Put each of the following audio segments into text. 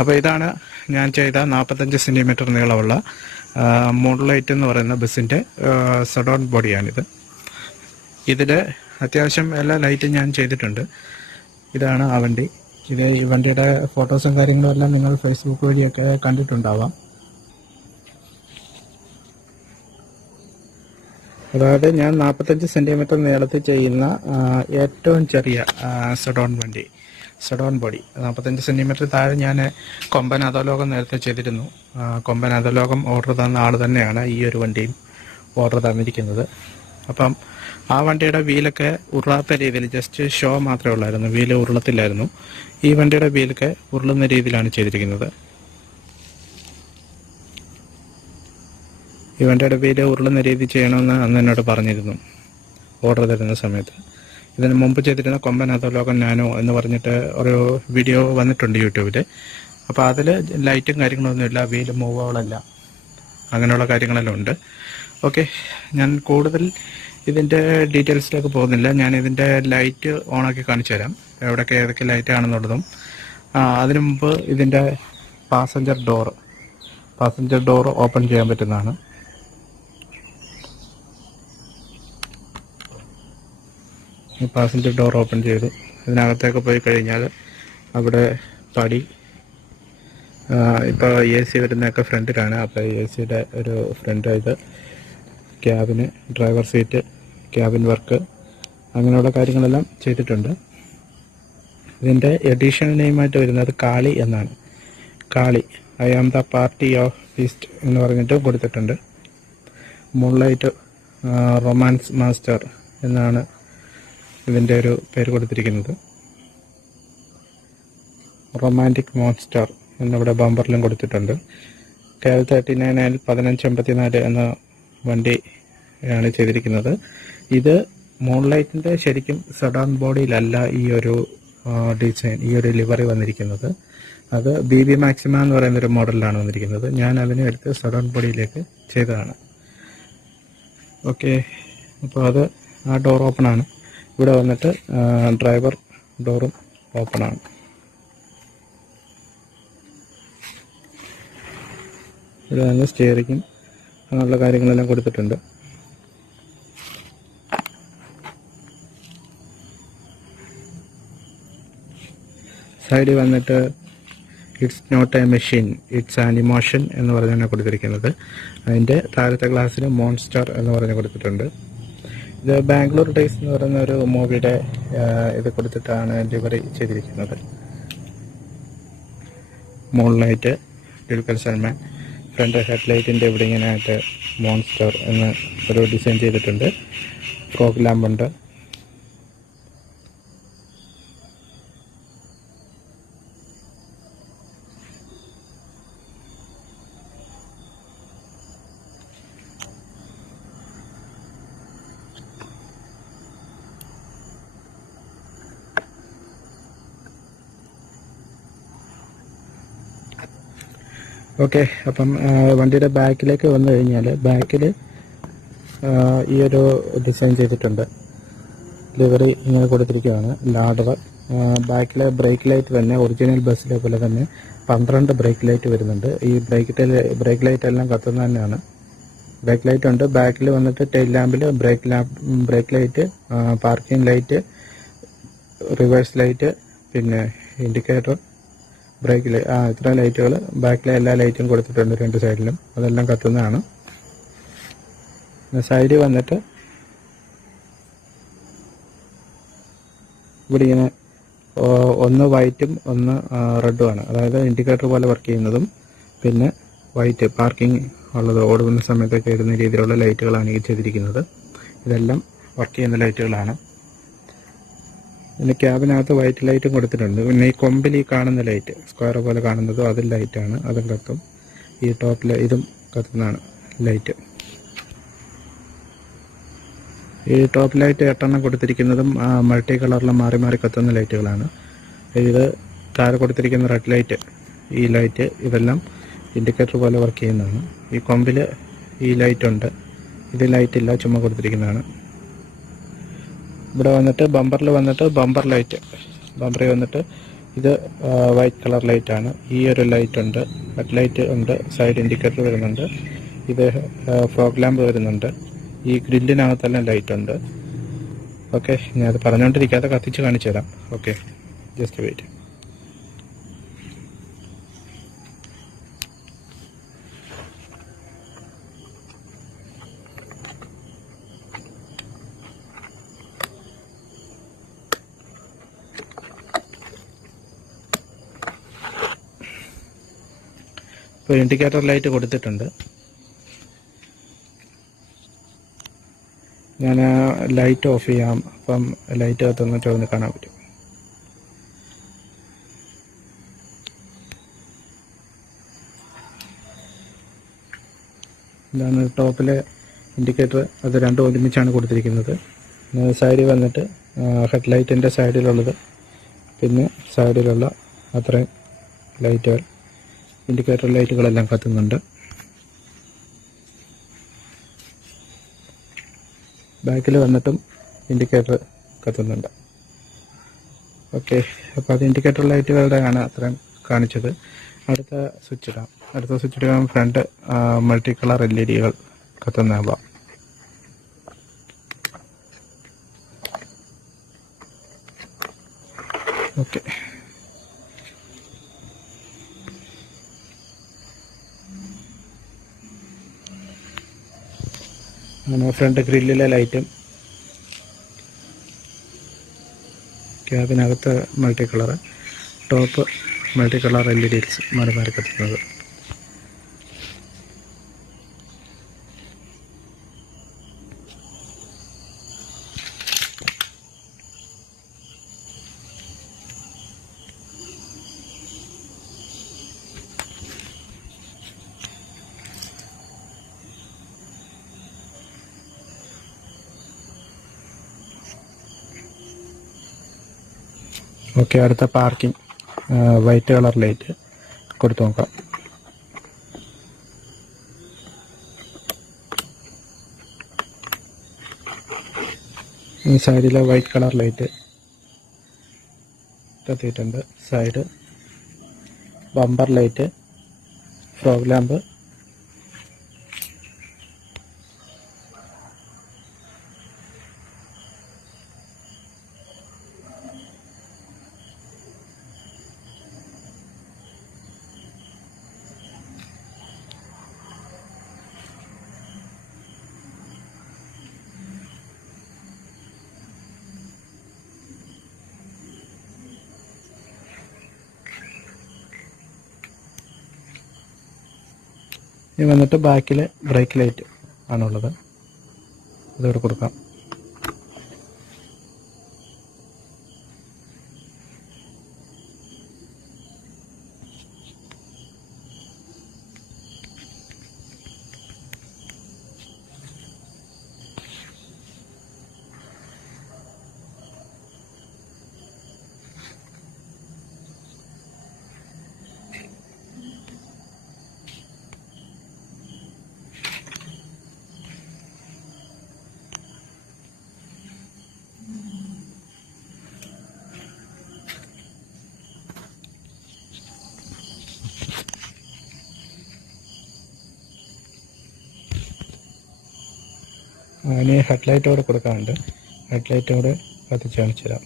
അപ്പോൾ ഇതാണ് ഞാൻ ചെയ്ത 45 സെൻറ്റിമീറ്റർ നീളമുള്ള മൂൺലൈറ്റ് എന്ന് പറയുന്ന ബസ്സിൻ്റെ സഡോൺ ബോഡിയാണിത്. ഇതിൽ അത്യാവശ്യം എല്ലാ ലൈറ്റും ഞാൻ ചെയ്തിട്ടുണ്ട്. ഇതാണ് ആ വണ്ടി. ഈ വണ്ടിയുടെ ഫോട്ടോസും കാര്യങ്ങളും എല്ലാം നിങ്ങൾ ഫേസ്ബുക്ക് വഴിയൊക്കെ കണ്ടിട്ടുണ്ടാവാം. അതായത് ഞാൻ 45 സെൻറ്റിമീറ്റർ നീളത്തിൽ ചെയ്യുന്ന ഏറ്റവും ചെറിയ സഡോൺ ബോഡി 45 സെൻറ്റിമീറ്റർ താഴെ ഞാൻ കൊമ്പൻ അധോലോകം നേരത്തെ ചെയ്തിരുന്നു. കൊമ്പൻ അധോലോകം ഓർഡർ തന്ന ആൾ തന്നെയാണ് ഈ ഒരു വണ്ടിയും ഓർഡർ തന്നിരിക്കുന്നത്. അപ്പം ആ വണ്ടിയുടെ വീലൊക്കെ ഉരുളാത്ത രീതിയിൽ ജസ്റ്റ് ഷോ മാത്രമേ ഉള്ളായിരുന്നു, വീല് ഉരുളത്തില്ലായിരുന്നു. ഈ വണ്ടിയുടെ വീലൊക്കെ ഉരുളുന്ന രീതിയിലാണ് ചെയ്തിരിക്കുന്നത്. ഈ വണ്ടിയുടെ വീല് ഉരുളുന്ന രീതി ചെയ്യണമെന്ന് അന്ന് എന്നോട് പറഞ്ഞിരുന്നു ഓർഡർ തരുന്ന സമയത്ത്. ഇതിന് മുമ്പ് ചെയ്തിരുന്ന കൊമ്പൻ അധോലോകം നാനോ എന്ന് പറഞ്ഞിട്ട് ഒരു വീഡിയോ വന്നിട്ടുണ്ട് യൂട്യൂബിൽ. അപ്പോൾ അതിൽ ലൈറ്റും കാര്യങ്ങളൊന്നുമില്ല, വീല് മൂവുകളല്ല, അങ്ങനെയുള്ള കാര്യങ്ങളെല്ലാം ഉണ്ട്. ഓക്കെ, ഞാൻ കൂടുതൽ ഇതിൻ്റെ ഡീറ്റെയിൽസിലേക്ക് പോകുന്നില്ല. ഞാൻ ഇതിൻ്റെ ലൈറ്റ് ഓണാക്കി കാണിച്ചു തരാം, ഏതൊക്കെ ലൈറ്റ് ആണെന്നുള്ളതും. അതിനു മുമ്പ് ഇതിൻ്റെ പാസഞ്ചർ ഡോർ ഓപ്പൺ ചെയ്യാൻ പറ്റുന്നതാണ്. ഈ പാസഞ്ചർ ഡോർ ഓപ്പൺ ചെയ്തു. ഇതിനകത്തേക്ക് പോയി കഴിഞ്ഞാൽ അവിടെ പടി, ഇപ്പോൾ AC വരുന്നതൊക്കെ ഫ്രണ്ടിലാണ്. അപ്പോൾ AC ഒരു ഫ്രണ്ട്, ഇത് ക്യാബിന്, ഡ്രൈവർ സീറ്റ്, ക്യാബിൻ വർക്ക്, അങ്ങനെയുള്ള കാര്യങ്ങളെല്ലാം ചെയ്തിട്ടുണ്ട്. ഇതിൻ്റെ എഡീഷണൽ നെയിമായിട്ട് വരുന്നത് കാളി എന്നാണ്. Kaali, I am the party of east എന്ന് പറഞ്ഞിട്ട് കൊടുത്തിട്ടുണ്ട്. മൂൺലൈറ്റ് റൊമാൻസ് മാസ്റ്റർ എന്നാണ് ഇതിൻ്റെ ഒരു പേര് കൊടുത്തിരിക്കുന്നത്. റൊമാൻറ്റിക് മോൺസ്റ്റർ എന്നിവിടെ ബമ്പറിലും കൊടുത്തിട്ടുണ്ട്. KL39L 1584 എന്ന വണ്ടിയാണ് ചെയ്തിരിക്കുന്നത്. ഇത് മൂൺലൈറ്റിൻ്റെ ശരിക്കും സഡോൺ ബോഡിയിലല്ല ഈ ഒരു ഡിസൈൻ, ഈ ഒരു ലിവറി വന്നിരിക്കുന്നത്. അത് BB മാക്സിമ എന്ന് പറയുന്നൊരു മോഡലിലാണ് വന്നിരിക്കുന്നത്. ഞാൻ അതിനെ എടുത്ത് സഡോൺ ബോഡിയിലേക്ക് ചെയ്തതാണ്. ഓക്കെ, അപ്പോൾ അത് ആ ഡോർ ഓപ്പണാണ്. ഇവിടെ വന്നിട്ട് ഡ്രൈവർ ഡോറും ഓപ്പണാണ്. ഇവിടെ നിന്ന് സ്റ്റിയറിങ്ങും അങ്ങനെയുള്ള കാര്യങ്ങളെല്ലാം കൊടുത്തിട്ടുണ്ട്. സൈഡിൽ വന്നിട്ട് it's not a machine, it's an emotion എന്ന് പറഞ്ഞാണ് കൊടുത്തിരിക്കുന്നത്. അതിൻ്റെ താഴത്തെ ഗ്ലാസ്സിൽ മോൺസ്റ്റർ എന്ന് പറഞ്ഞ് കൊടുത്തിട്ടുണ്ട്. ഇത് ബാംഗ്ലൂർ ഡേയ്സ് എന്ന് പറയുന്ന ഒരു മൂവിയുടെ ഇത് കൊടുത്തിട്ടാണ് ഡെലിവറി ചെയ്തിരിക്കുന്നത്. മൂൺലൈറ്റ്, ദുൽഖർ സൽമാൻ. ഫ്രണ്ട് ഹെഡ്ലൈറ്റിൻ്റെ ഇവിടെ ഇങ്ങനെയായിട്ട് മോൺസ്റ്റർ എന്ന് ഒരു ഡിസൈൻ ചെയ്തിട്ടുണ്ട്. ഫ്രോഗ് ലാമ്പുണ്ട്. ഓക്കെ, അപ്പം വണ്ടിയുടെ ബാക്കിലേക്ക് വന്നു കഴിഞ്ഞാൽ ബാക്കിൽ ഈ ഒരു ഡിസൈൻ ചെയ്തിട്ടുണ്ട്. ലിവറി ഇങ്ങനെ കൊടുത്തിരിക്കുകയാണ്. ലാഡർ, ബാക്കിലെ ബ്രേക്ക് ലൈറ്റ് തന്നെ ഒറിജിനൽ ബസ്സിലെ പോലെ തന്നെ 12 ബ്രേക്ക് ലൈറ്റ് വരുന്നുണ്ട്. ഈ ബ്രേക്ക് ലൈറ്റ് എല്ലാം കത്തുന്ന തന്നെയാണ്. ബ്രേക്ക് ലൈറ്റ് ഉണ്ട്. ബാക്കിൽ വന്നിട്ട് ടെയിൽ ലാമ്പിൽ brake light, parking light, reverse light, പിന്നെ ഇൻഡിക്കേറ്റർ, ബ്രേക്കിൽ ഇത്ര ലൈറ്റുകൾ, ബാക്കിലെ എല്ലാ ലൈറ്റും കൊടുത്തിട്ടുണ്ട് 2 സൈഡിലും. അതെല്ലാം കത്തുന്നതാണ്. സൈഡിൽ വന്നിട്ട് ഇവിടെ ഇങ്ങനെ ഒന്ന് വൈറ്റും ഒന്ന് റെഡുമാണ്. അതായത് ഇൻഡിക്കേറ്റർ പോലെ വർക്ക് ചെയ്യുന്നതും പിന്നെ വൈറ്റ് പാർക്കിംഗ് ഉള്ളത്, ഓടുന്ന സമയത്തൊക്കെ ഇടുന്ന രീതിയിലുള്ള ലൈറ്റുകളാണ് ഈ ചെയ്തിരിക്കുന്നത്. ഇതെല്ലാം വർക്ക് ചെയ്യുന്ന ലൈറ്റുകളാണ്. പിന്നെ ക്യാബിനകത്ത് വൈറ്റ് ലൈറ്റും കൊടുത്തിട്ടുണ്ട്. പിന്നെ ഈ കൊമ്പിൽ ഈ കാണുന്ന ലൈറ്റ് സ്ക്വയർ പോലെ കാണുന്നതും അതിൽ ലൈറ്റാണ്, അതും കത്തും. ഈ ടോപ്പിൽ ഇതും കത്തുന്നതാണ് ലൈറ്റ്. ഈ ടോപ്പ് ലൈറ്റ് 8 കൊടുത്തിരിക്കുന്നതും മൾട്ടി കളറിൽ മാറി മാറി കത്തുന്ന ലൈറ്റുകളാണ്. ഇത് താഴെ കൊടുത്തിരിക്കുന്ന റെഡ് ലൈറ്റ്, ഈ ലൈറ്റ്, ഇതെല്ലാം ഇൻഡിക്കേറ്റർ പോലെ വർക്ക് ചെയ്യുന്നതാണ്. ഈ കൊമ്പിൽ ഈ ലൈറ്റ് ഉണ്ട്, ഇത് ലൈറ്റ് ഇല്ല, ചുമ്മാ കൊടുത്തിരിക്കുന്നതാണ്. ഇവിടെ വന്നിട്ട് ബമ്പറിൽ വന്നിട്ട് ബമ്പർ ലൈറ്റ്, ബമ്പറിൽ വന്നിട്ട് ഇത് വൈറ്റ് കളർ ലൈറ്റാണ്. ഈ ഒരു ലൈറ്റ് ഉണ്ട്, ഹെഡ് ലൈറ്റ് ഉണ്ട്, സൈഡ് ഇൻഡിക്കേറ്റർ വരുന്നുണ്ട്. ഇത് ഫോഗ് ലാമ്പ് വരുന്നുണ്ട്. ഈ ഗ്രില്ലിനകത്തെല്ലാം ലൈറ്റ് ഉണ്ട്. ഓക്കെ, ഞാനത് പറഞ്ഞുകൊണ്ടിരിക്കാതെ കത്തിച്ച് കാണിച്ചു തരാം. Okay, just wait. ഇപ്പോൾ ഇൻഡിക്കേറ്റർ ലൈറ്റ് കൊടുത്തിട്ടുണ്ട്. ഞാൻ ലൈറ്റ് ഓഫ് ചെയ്യാം. അപ്പം ലൈറ്റ് കത്തുന്നിട്ട് ഒന്ന് കാണാൻ പറ്റും. ഇതാണ് ടോപ്പിലെ ഇൻഡിക്കേറ്റർ. അത് രണ്ടും ഒരുമിച്ചാണ് കൊടുത്തിരിക്കുന്നത്. സൈഡിൽ വന്നിട്ട് ഹെഡ് ലൈറ്റിൻ്റെ സൈഡിലുള്ളത്, പിന്നെ സൈഡിലുള്ള അത്രയും ലൈറ്റുകൾ, ഇൻഡിക്കേറ്റർ ലൈറ്റുകളെല്ലാം കത്തുന്നുണ്ട്. ബാക്കിൽ വന്നിട്ടും ഇൻഡിക്കേറ്റർ കത്തുന്നുണ്ട്. ഓക്കെ, അപ്പോൾ അത് ഇൻഡിക്കേറ്റർ ലൈറ്റുകളുടെയാണ് അത്രയും കാണിച്ചത്. അടുത്ത സ്വിച്ച് ഇടാം. ഫ്രണ്ട് മൾട്ടി കളർ LED കത്തുന്നതാവാം. ഓക്കെ, അങ്ങനെ ഫ്രണ്ട് ഗ്രില്ലിലെ ലൈറ്റും ക്യാബിനകത്ത് multi colour, top multi colour LEDs മാറി മാറി കത്തുന്നത്. ഓക്കെ, അടുത്ത പാർക്കിംഗ് വൈറ്റ് കളർ ലൈറ്റ് കൊടുത്തു നോക്കാം. ഈ സൈഡിലെ വൈറ്റ് കളർ ലൈറ്റ് കത്തിയിട്ടുണ്ട്. Side bumper light, fog lamp, ഇനി വന്നിട്ട് ബാക്കിൽ ബ്രേക്ക് ലൈറ്റ് ആണുള്ളത്. ഇതിവിടെ കൊടുക്കാം. ഇനി ഹെഡ് ലൈറ്റ് കൂടെ കൊടുക്കാനുണ്ട്. ഹെഡ് ലൈറ്റ് കൂടെ കത്തിച്ച് കാണിച്ചു തരാം.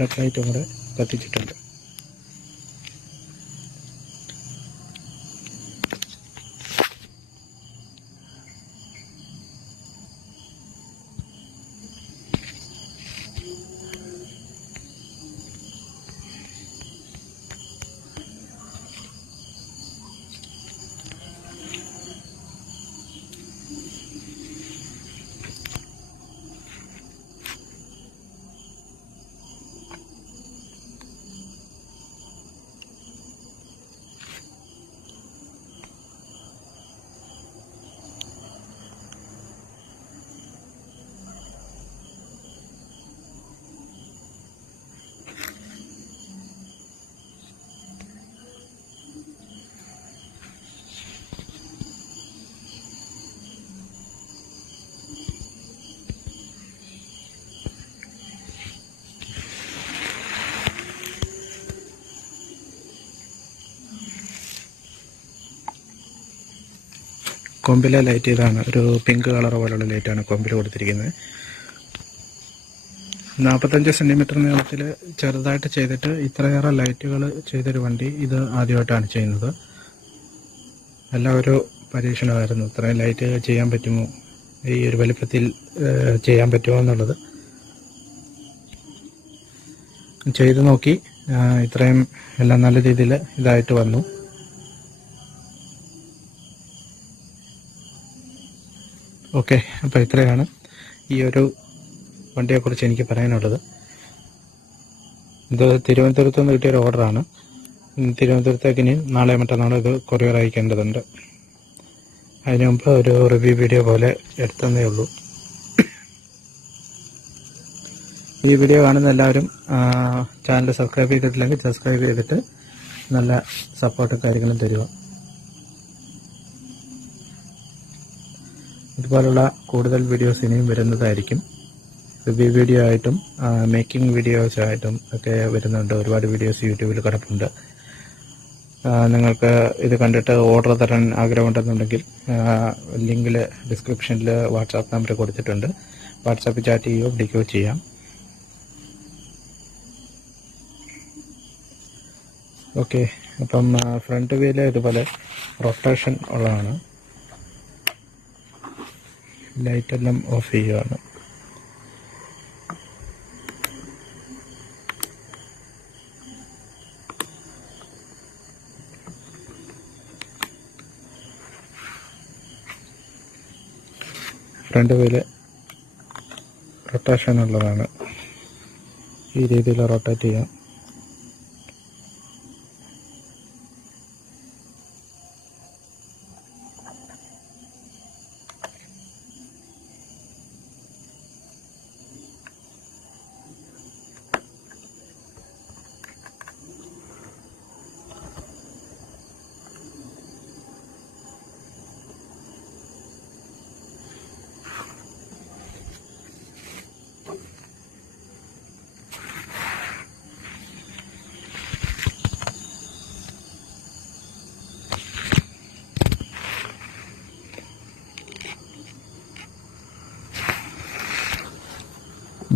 ഹെഡ് ലൈറ്റും കൂടെ കത്തിച്ചിട്ടുണ്ട്. കൊമ്പിലെ ലൈറ്റ് ഇതാണ്, ഒരു പിങ്ക് കളർ പോലുള്ള ലൈറ്റാണ് കൊമ്പിൽ കൊടുത്തിരിക്കുന്നത്. 45 സെൻറ്റിമീറ്റർ നീളത്തിൽ ചെറുതായിട്ട് ചെയ്തിട്ട് ഇത്രയേറെ ലൈറ്റുകൾ ചെയ്തൊരു വണ്ടി ഇത് ആദ്യമായിട്ടാണ് ചെയ്യുന്നത്. എല്ലാം ഒരു പരീക്ഷണമായിരുന്നു. ഇത്രയും ലൈറ്റ് ചെയ്യാൻ പറ്റുമോ, ഈ ഒരു വലിപ്പത്തിൽ ചെയ്യാൻ പറ്റുമോ എന്നുള്ളത് ചെയ്ത് നോക്കി. ഇത്രയും എല്ലാം നല്ല രീതിയിൽ ഇതായിട്ട് വന്നു. ഓക്കെ, അപ്പോൾ ഇത്രയാണ് ഈ ഒരു വണ്ടിയെക്കുറിച്ച് എനിക്ക് പറയാനുള്ളത്. ഇത് തിരുവനന്തപുരത്ത് നിന്ന് കിട്ടിയൊരു ഓർഡറാണ്. തിരുവനന്തപുരത്തേക്ക് ഇനി നാളെ മറ്റന്നാളോ ഇത് കൊറിയർ അയക്കേണ്ടതുണ്ട്. അതിനു മുമ്പ് ഒരു റിവ്യൂ വീഡിയോ പോലെ എടുത്തതേ ഉള്ളൂ. ഈ വീഡിയോ കാണുന്ന എല്ലാവരും ചാനൽ സബ്സ്ക്രൈബ് ചെയ്തിട്ടില്ലെങ്കിൽ സബ്സ്ക്രൈബ് ചെയ്തിട്ട് നല്ല സപ്പോർട്ടും കാര്യങ്ങളും തരിക. ഇതുപോലുള്ള കൂടുതൽ വീഡിയോസ് ഇനിയും വരുന്നതായിരിക്കും. റിവ്യൂ വീഡിയോ ആയിട്ടും മേക്കിംഗ് വീഡിയോസ് ആയിട്ടും ഒക്കെ വരുന്നുണ്ട്. ഒരുപാട് വീഡിയോസ് യൂട്യൂബിൽ കിടപ്പുണ്ട്. നിങ്ങൾക്ക് ഇത് കണ്ടിട്ട് ഓർഡർ തരാൻ ആഗ്രഹമുണ്ടെന്നുണ്ടെങ്കിൽ ലിങ്കിൽ ഡിസ്ക്രിപ്ഷനിൽ വാട്സാപ്പ് നമ്പർ കൊടുത്തിട്ടുണ്ട്. വാട്സാപ്പിൽ ചാറ്റ് ചെയ്യുകയോ വിളിക്കുകയോ ചെയ്യാം. ഓക്കെ, അപ്പം ഫ്രണ്ട് വീല് ഇതുപോലെ റൊട്ടേഷൻ ഉള്ളതാണ്. ലൈറ്റെല്ലാം ഓഫ് ചെയ്യുകയാണ്. ഫ്രണ്ട് വീല് റൊട്ടേഷൻ ഉള്ളതാണ്. ഈ രീതിയിൽ റൊട്ടേറ്റ് ചെയ്യാം.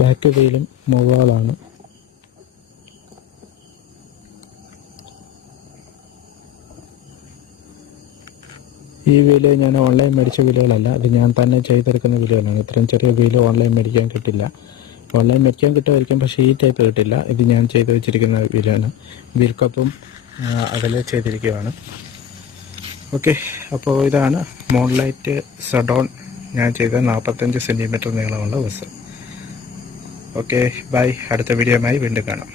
ബാക്ക് വീലും മൂവാളാണ്. ഈ വീല് ഞാൻ ഓൺലൈൻ മേടിച്ച വീലുകളല്ല, ഇത് ഞാൻ തന്നെ ചെയ്തെടുക്കുന്ന വീലുകളാണ്. ഇത്രയും ചെറിയ വീല് ഓൺലൈൻ മേടിക്കാൻ കിട്ടില്ല. ഓൺലൈൻ മേടിക്കാൻ കിട്ടുമായിരിക്കും, പക്ഷേ ഈ ടൈപ്പ് കിട്ടില്ല. ഇത് ഞാൻ ചെയ്ത് വെച്ചിരിക്കുന്ന വീലാണ്. വീൽ കപ്പും അതിൽ ചെയ്തിരിക്കുകയാണ്. ഓക്കെ, അപ്പോൾ ഇതാണ് മോൺലൈറ്റ് സഡോൺ ഞാൻ ചെയ്ത 45 സെൻറ്റിമീറ്റർ നീളമുള്ള ബസ്. Okay, by. അടുത്ത വീഡിയോയുമായി വീണ്ടും കാണാം.